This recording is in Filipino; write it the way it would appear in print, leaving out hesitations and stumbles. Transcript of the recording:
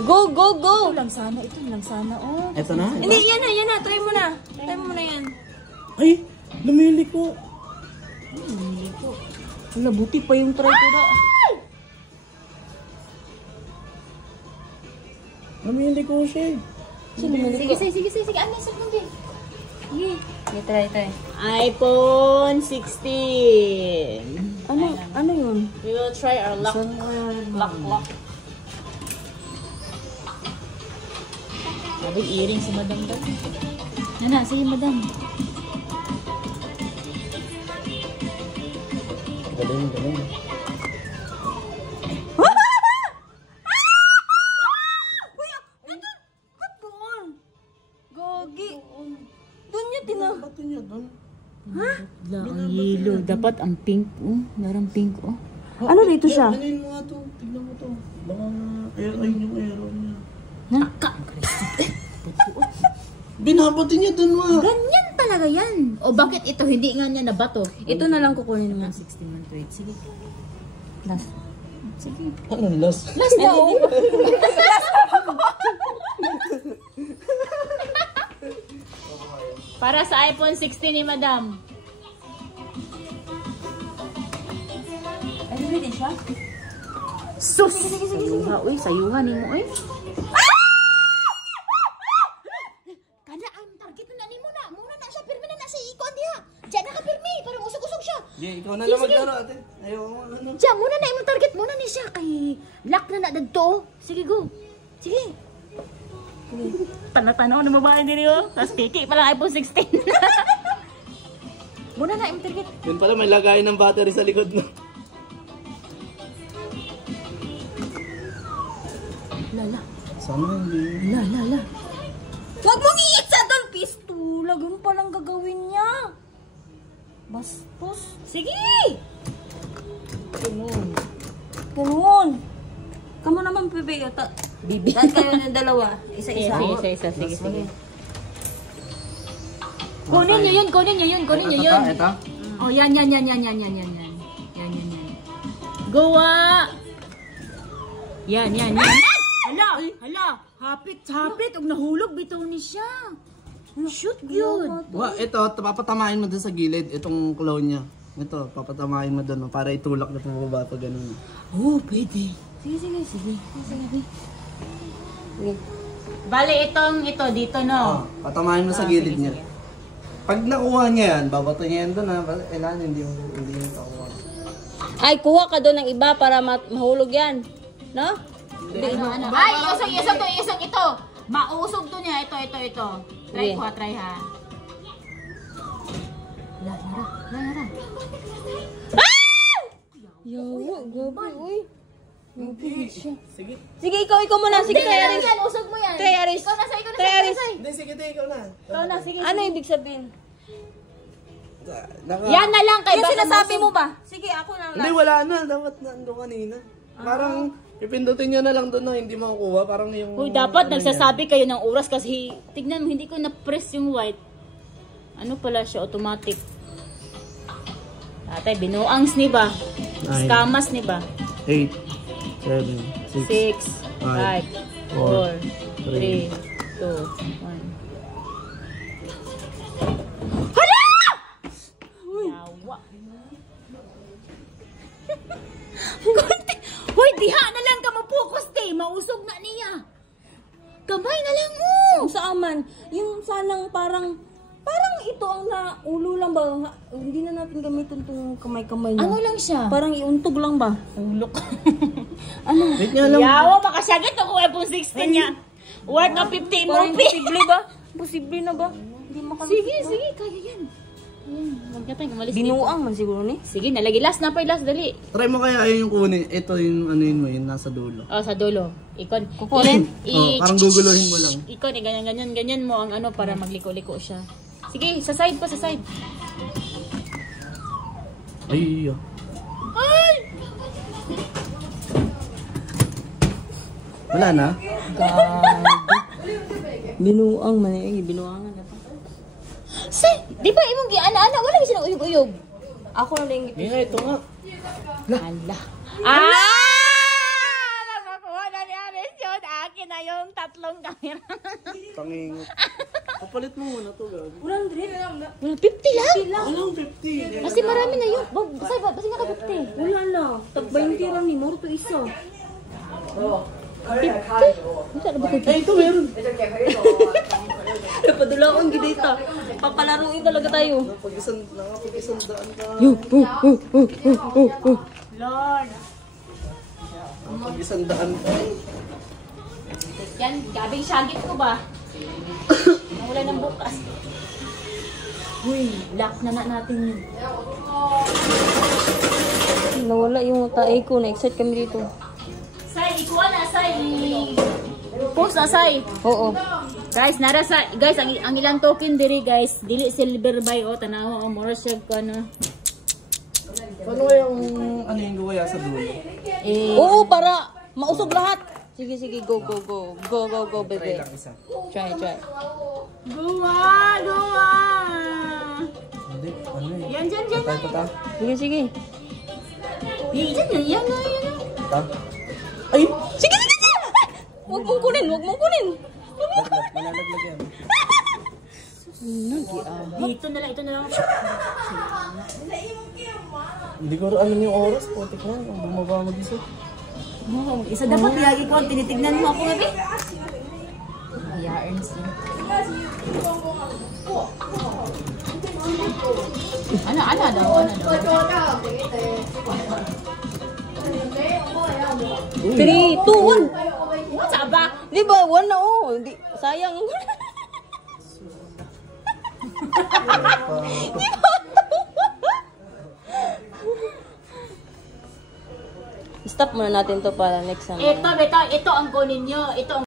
Go, go, go! Ito lang sana, oh. Ito na? Hindi, yan na. Try mo na. Try mo na yan. Ay, lumili ko. Wala, buti pa yung try ko na. Lumili ko siya. Sige. Ano yung segundo? Sige. Try. iPhone 16. Ano yun? We will try our luck. Luck. Sabi, earring si madam daw. Nana, sige madam. Galing. Gogi. Doon niya tina. Bato niya doon. Ha? Ang yelo. Dapat ang pink. Larang pink. Ano dito siya? Galing mo nga to. Tignan mo to. Baka ayun yung arrow niya. Naka. Binabato niya doon mo. Ganyan talaga yan. O bakit ito hindi nga niya nabato? Ito na lang kukunin mo. 16, 1, 2, 8. Sige. Last. Sige. Anong last? Last na. Para sa iPhone 16 ni madam. Ano din siya? Sus! Sayuha, sayuhan ni mo, Kada ang target na ni mo na. Muna na siya, pirmi na siya. Ikaw diha. Diyan na ka pirmi. Parang usog-usog siya. Ikaw na lang maglaro ate. Ayaw mo ano. Diyan, muna na imong target. Muna ni siya. Kay lock na dagto. Sige, go. Sige. Tanaw na mabahay din yun. Tapos piki pa lang iPhone 16. Muna na imong target. Yun pala may lagay ng battery sa likod no. Lala. Sana hindi. Lala. Huwag mong iitsa doon, pistula. Ganun palang gagawin niya. Bastos. Sige! Ganun. Kamu naman, Pepe. Bibi. Lahat kayo ng dalawa. Isa-isa. Sige. Kunin niyo yun. Ito? Oh, yan. Gawa! Yan. Hala. Hapit. Huwag nahulog. Bitaw ni siya. Shoot yun. Ito, papatamain mo doon sa gilid. Itong claw niya. Ito, papatamain mo doon para itulak na pumaba pa ganun. Oh, pwede. Sige. Bale, ito dito, no? Patamain mo sa gilid niya. Pag nakuha niya yan, babato niya yan doon ha. Kailangan hindi mo nakuha. Ay, kuha ka doon ng iba para mahulog yan. No? Ano? Ay, isang ito. Mausog to niya. Ito. Try Okay. Try ha. Lara. Yawa, gabi, uy. Sige. Sige, ikaw muna. Sige, try Aris. Yan, usog mo yan. Try Aris. Ikaw na sa. Try Aris. Hindi, sige ikaw na. Ikaw na, sige. Ano ibig sabihin? Yan na lang kay Yung baka sinasabi masog. mo ba? Sige, ako na Hindi, lang. wala na. Dapat nandun kanina. Parang ipindutin nyo na lang doon na hindi makukuha. Parang yung... Uy, dapat nagsasabi kayo ng oras kasi tignan mo, hindi ko na-press yung white. Ano pala siya, automatic. Tatay, binuangs ni ba? Skamas ni ba? 8, 7, 6, 6, 5, 4, 3, 2, 1. Hala! Yawa. Hoy, diha na lang ka mapokus, te. Mausog na niya. Kamay na lang mo. Kung saan man, yung sanang parang ito ang ulo lang ba? Hindi na natin gamitin itong kamay-kamay niya. Ano lang siya? Parang iuntog lang ba? Ulok. Ano? Wait nga lang. Yawa, makasagit ako iPhone 16 niya. Worth na 50 mo. Parang imposible ba? Posible na ba? Hindi Sige, kaya yan. Ayan, huwag na tayo kumalis. Binuang man siguro ni. Sige, nalagi. Last na pa, last, dali. Try mo kaya ayun yung kunin. Ito yung ano yun mo, yung nasa dulo. Oh, sa dulo. Ikon. Kukunin? Parang guguluhin mo lang. Ikon, ganyan mo ang ano para magliko-liko siya. Sige, sa side pa, sa side. Ay! Ay! Wala na? Binuang man eh. Binuangan na pa. Di ba imong giana-ana? Wala kasi na uyog-uyog. Ako na lang Nga, ito nga. Hala. Nakakuha na ni Aris yun. Akin. akin na yung tatlong camera. Tangingot. Kapalit mo muna to, gabi. 100? 50 lang? Anong 50? Kasi marami na yun. Basay ba? Basay nga ka 50. Wala na. Tagba yung tira ni Moro to isa. 50? Bisa ka ba ko? Eh, ito meron. Napadulaon gidita. Papalaruin talaga tayo. Nakapag-isang daan ka. Lord. Nakapag-isang daan ka. Yan, gabing syagit ko ba? Wala ng bukas. Uy, lock na natin yun. Nawala yung tae ko. Na-excite kami dito. Say, ikuha na, Say. Post na, Say. Oo. Guys, guys, ang ilang token diri, guys. Dili silver buy, o. Tanawa, o. Mura siya ko, ano. Paano yung ano yung gawaya sa dulo? Eh, Oo, para mausog lahat. Sige, sige. Go, go, go. Go, go, go, Try bebe. lang isa. Try, try. Gawa! Hindi, ano eh. Yan, dyan, dyan. Pata. Sige, sige. Yan, yan. Ta. Ay! Sige, sige, sige! Huwag mong kunin, huwag mong kunin. Malalaglag yan. Ito na lang, ito na lang. Hindi ko ano yung oras. Putik na. Bumaba mag-isa. Isa dapat lagi ko, tinitignan mo ako gabi. Yeah, Ernst. Ano daw? 3, 2, 1. What's up ba? Di ba? 1 na oh. Di, sayang. Stop muna natin to para next time. Ito ang kunin nyo. Ito ang